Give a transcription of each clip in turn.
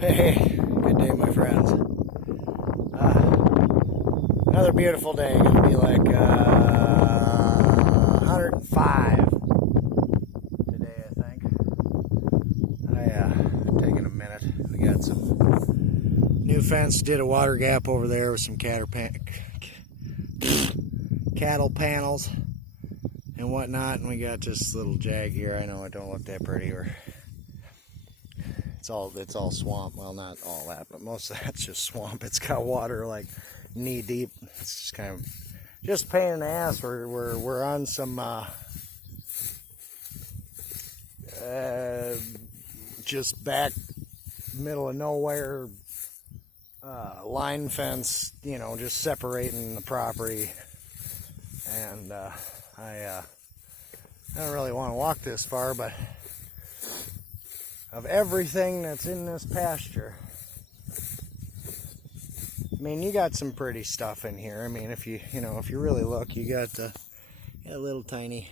Hey, good day, my friends. Another beautiful day. Gonna be like 105 today, I think. Taking a minute. We got some new fence. Did a water gap over there with some cattle panels and whatnot, and we got this little jag here. I know it don't look that pretty, or it's all swamp. Well, not all that, but most of that's just swamp. It's got water like knee deep. It's just kind of just a pain in the ass. We're on some just back middle of nowhere line fence, you know, just separating the property. And I don't really want to walk this far, but of everything that's in this pasture, I mean, you got some pretty stuff in here. I mean, if you really look, you got little tiny,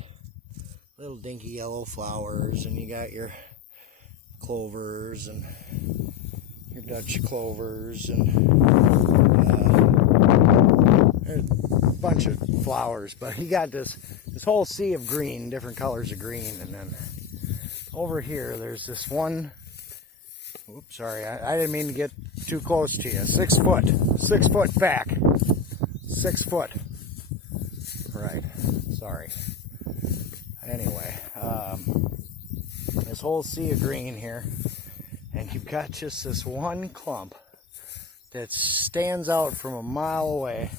little dinky yellow flowers, and you got your clovers and your Dutch clovers, and there's a bunch of flowers. But you got this whole sea of green, different colors of green, and then over here, there's this one. Oops, sorry, I didn't mean to get too close to you. 6 foot back. 6 foot. Right, sorry. Anyway, this whole sea of green here, and you've got just this one clump that stands out from a mile away.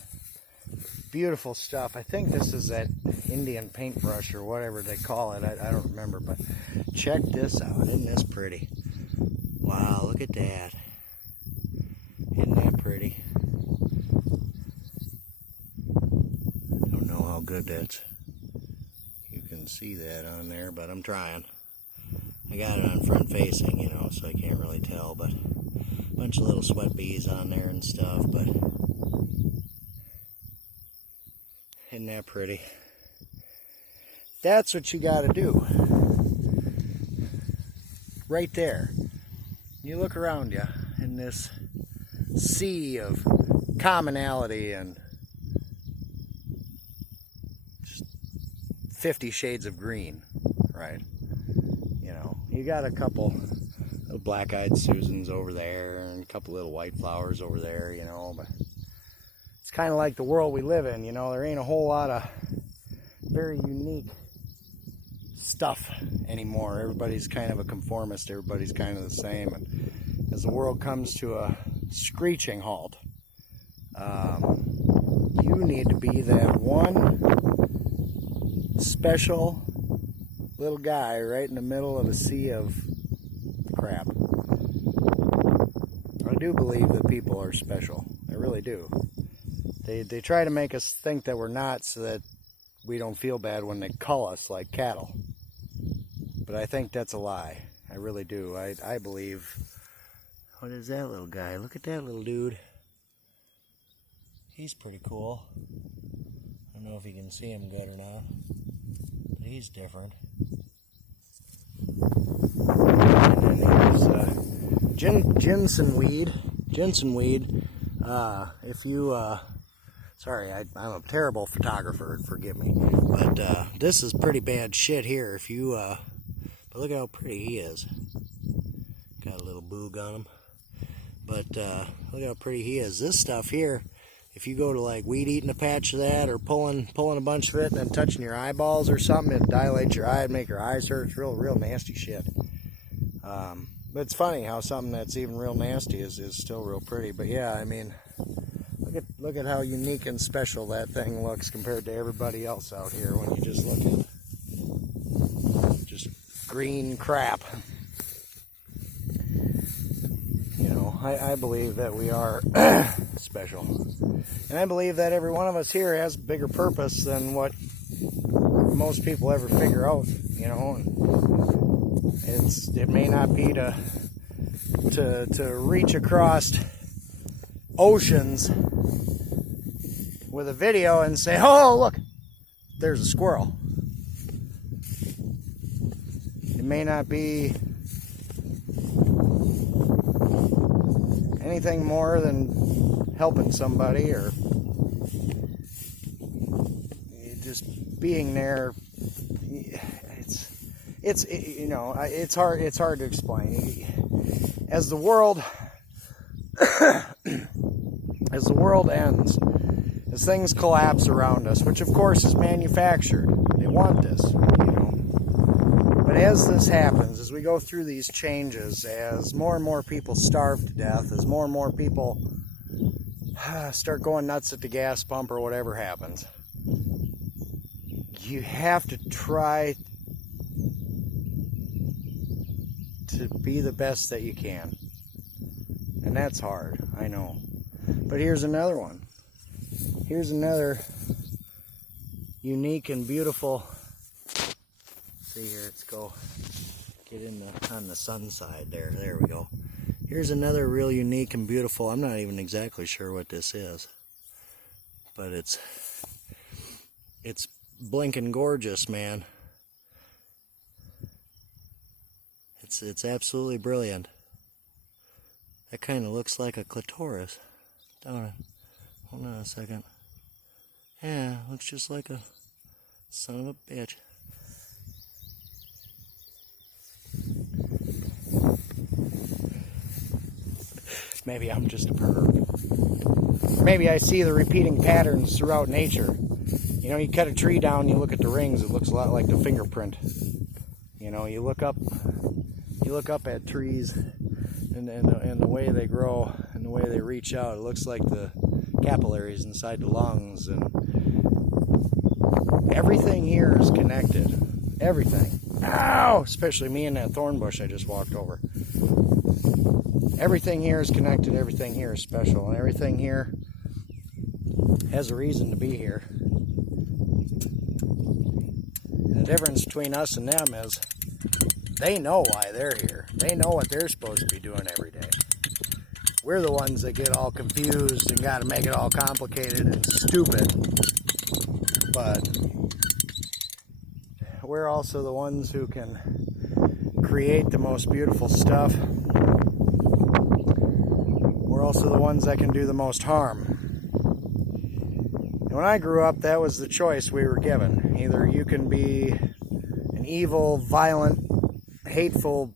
Beautiful stuff. I think this is that Indian paintbrush or whatever they call it. I don't remember, but check this out. Isn't this pretty? Wow, look at that. Isn't that pretty? I don't know how good that's. You can see that on there, but I'm trying. I got it on front facing, you know, so I can't really tell, but a bunch of little sweat bees on there and stuff, but isn't that pretty? That's what you got to do. Right there. You look around you in this sea of commonality and just 50 shades of green, right? You know, you got a couple of black-eyed Susans over there and a couple little white flowers over there, you know, but it's kind of like the world we live in, you know. There ain't a whole lot of very unique stuff anymore. Everybody's kind of a conformist. Everybody's kind of the same. And as the world comes to a screeching halt, you need to be that one special little guy right in the middle of a sea of crap. I do believe that people are special. I really do. They try to make us think that we're not, so that we don't feel bad when they cull us like cattle. But I think that's a lie. I really do. I believe. What is that little guy? Look at that little dude. He's pretty cool. I don't know if you can see him good or not, but he's different. And then there's ginseng weed. Ginseng weed. If you sorry, I'm a terrible photographer, forgive me. But this is pretty bad shit here. If you, but look how pretty he is. Got a little boog on him. But look how pretty he is. This stuff here, if you go to like weed eating a patch of that, or pulling a bunch of it and then touching your eyeballs or something, it dilates your eye and make your eyes hurt. It's real nasty shit. But it's funny how something that's even real nasty is still real pretty. But yeah, I mean, look at how unique and special that thing looks compared to everybody else out here when you just look at just green crap. You know, I believe that we are special. And I believe that every one of us here has a bigger purpose than what most people ever figure out, you know. And it may not be to reach across oceans with a video and say, oh, look, there's a squirrel. It may not be anything more than helping somebody or just being there. It's you know, it's hard to explain. As the world ends, as things collapse around us, which of course is manufactured, they want this, you know. But as this happens, as we go through these changes, as more and more people starve to death, as more and more people start going nuts at the gas pump or whatever happens, you have to try to be the best that you can. And that's hard, I know. But here's another one. Here's another unique and beautiful. See here, let's go get in on the sun side there. There we go. Here's another real unique and beautiful. I'm not even exactly sure what this is, but it's blinking gorgeous, man. It's absolutely brilliant. That kind of looks like a clitoris, don't it? Hold on a second. Yeah, looks just like a son of a bitch. Maybe I'm just a perv. Maybe I see the repeating patterns throughout nature. You know, you cut a tree down, you look at the rings, it looks a lot like the fingerprint. You know, you look up at trees and the way they grow and the way they reach out, it looks like the capillaries inside the lungs, and everything here is connected. Everything. Ow! Especially me and that thorn bush I just walked over. Everything here is connected, everything here is special, and everything here has a reason to be here. And the difference between us and them is they know why they're here. They know what they're supposed to be doing every day. We're the ones that get all confused and got to make it all complicated and stupid. But we're also the ones who can create the most beautiful stuff. We're also the ones that can do the most harm. And when I grew up, that was the choice we were given. Either you can be an evil, violent, hateful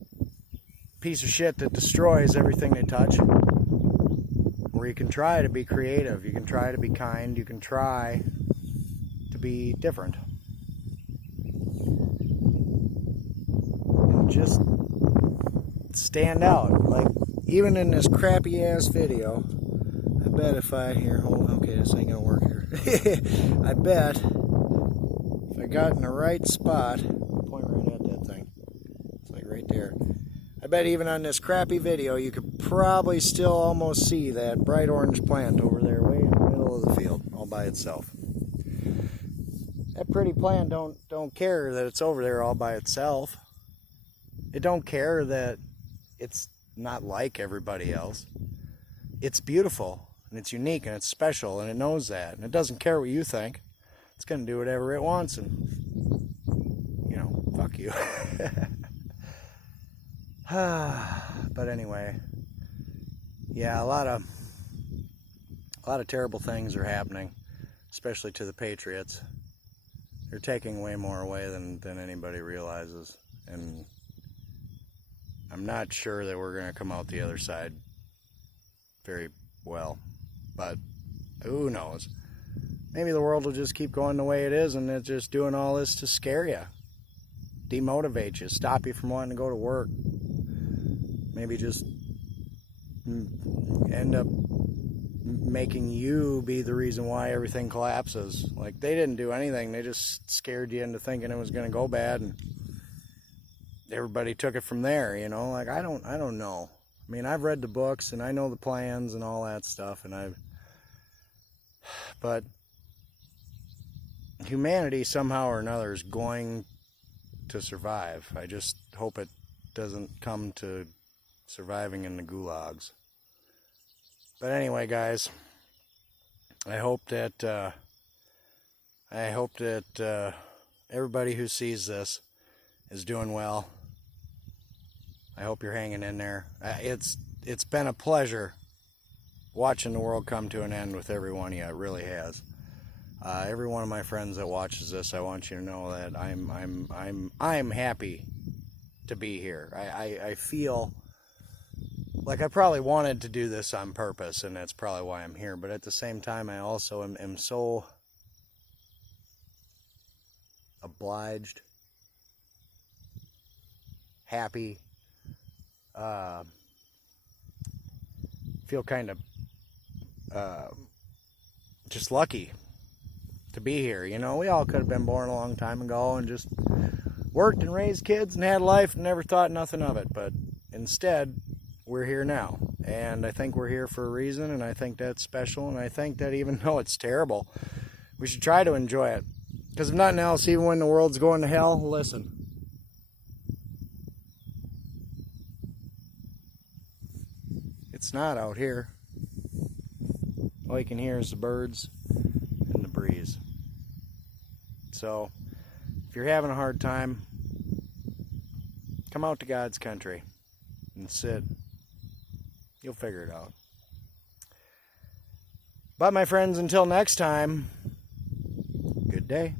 piece of shit that destroys everything they touch, or you can try to be creative, you can try to be kind, you can try to be different. And just stand out. Like, even in this crappy ass video, I bet if I okay, this ain't gonna work here. I bet if I got in the right spot, point right at that thing. It's like right there. I bet even on this crappy video, you could probably still almost see that bright orange plant over there, way in the middle of the field, all by itself. That pretty plant don't care that it's over there all by itself. It don't care that it's not like everybody else. It's beautiful, and it's unique, and it's special, and it knows that, and it doesn't care what you think. It's going to do whatever it wants, and, you know, fuck you. But anyway, yeah, a lot of terrible things are happening, especially to the patriots. They're taking way more away than anybody realizes, and I'm not sure that we're going to come out the other side very well, but who knows? Maybe the world will just keep going the way it is, and it's just doing all this to scare you, demotivate you, stop you from wanting to go to work. Maybe just end up making you be the reason why everything collapses. Like, they didn't do anything, they just scared you into thinking it was going to go bad, and everybody took it from there, you know. Like, I don't know. I mean, I've read the books and I know the plans and all that stuff, but humanity somehow or another is going to survive. I just hope it doesn't come to surviving in the gulags. But anyway, guys, I hope that everybody who sees this is doing well. I hope you're hanging in there. It's been a pleasure watching the world come to an end with every one of you. It really has. Every one of my friends that watches this, I want you to know that I'm happy to be here. I feel like I probably wanted to do this on purpose, and that's probably why I'm here. But at the same time, I also am so obliged, happy, feel kind of just lucky to be here. You know, we all could have been born a long time ago and just worked and raised kids and had a life and never thought nothing of it. But instead, we're here now. And I think we're here for a reason, and I think that's special. And I think that even though it's terrible, we should try to enjoy it. Because if nothing else, even when the world's going to hell, listen. It's not out here. All you can hear is the birds and the breeze. So, if you're having a hard time, come out to God's country and sit. You'll figure it out. But my friends, until next time, good day.